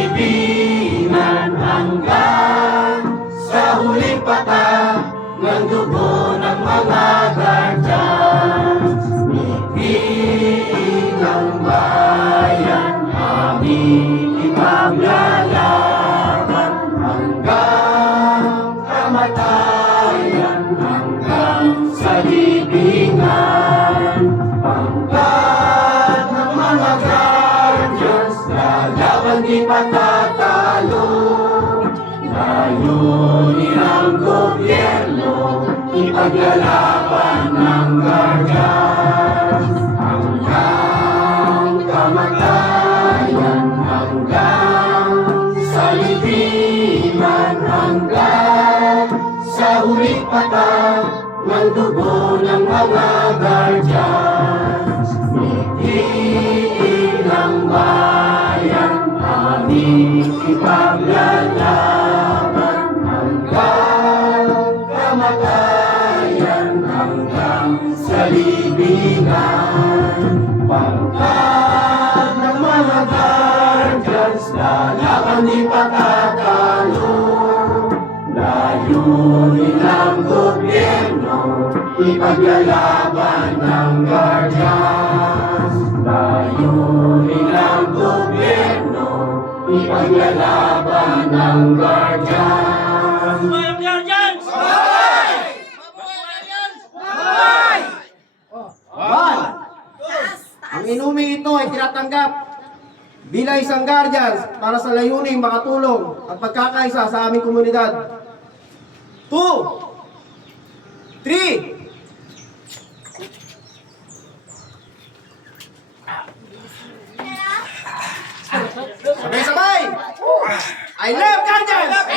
libingan hanggang sa huling patak ng dugo ng mga guardians. Ngiti ng bayan aming ipaglalaban hanggang kamatayan, hanggang sa libingan. Pangkat ng mga guardians, lalaban di patatalo. Layunin ng gobyerno, ipaglalaban ng guardians hanggang kamatayan, hanggang sa libingan, hanggang sa huling patak ng dugo ng mga guardians. Ngiti ng bayan aming ipaglalaban hanggang kamatayan, hanggang sa libingan. Pangkat ng mga guardians, lalaban di patatalo. Layunin ng gobyerno, ipaglalaban ng guardians. Layunin ng gobyerno, ipaglalaban ng guardians. Mga guardians! One, ang inuming ito ay tinatanggap bilang isang guardians para sa layuning makatulong at pagkakaisa sa aming komunidad. 2, 3. Sabay-sabay! I love guardians!